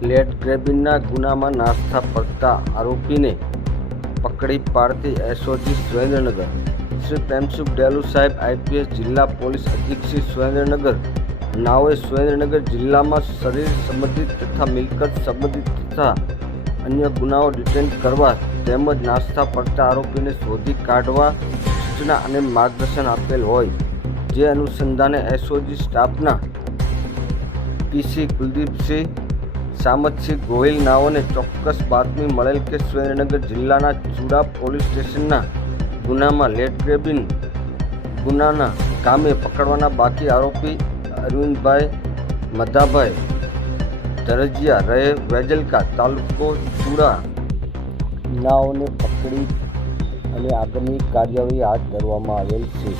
Land ગ્રેબિંગના ગુનામાં નાસ્તા પડતા આરોપીને પકડી પાડતી એસઓજી સુરેન્દ્રનગર. શ્રી પ્રેમસુખ ડેલુ સાહેબ આઈપીએસ જિલ્લા પોલીસ અધિક્ષક સુરેન્દ્રનગર નાઓએ સુરેન્દ્રનગર જિલ્લામાં શરીર સંબંધિત તથા મિલકત સંબંધિત તથા અન્ય ગુનાઓ ડિટેન કરવા તેમજ નાસ્તા પડતા આરોપીને શોધી કાઢવા સૂચના અને માર્ગદર્શન આપેલ હોય, જે અનુસંધાને એસઓજી સ્ટાફના પીસી કુલદીપસિંહ સામતસિંહ ગોહિલ નાઓને ચોક્કસ બાતમી મળેલ કે સુરેન્દ્રનગર જિલ્લાના ચુડા પોલીસ સ્ટેશનના ગુનામાં લેન્ડ ગ્રેબિંગ ગુનાના કામે પકડવાના બાકી આરોપી અરવિંદભાઈ મધાભાઈ ધરજીયા રહે વેજલકા તાલુકો ચુડા નાઓને પકડી અને આગળની કાર્યવાહી હાથ ધરવામાં આવેલ છે.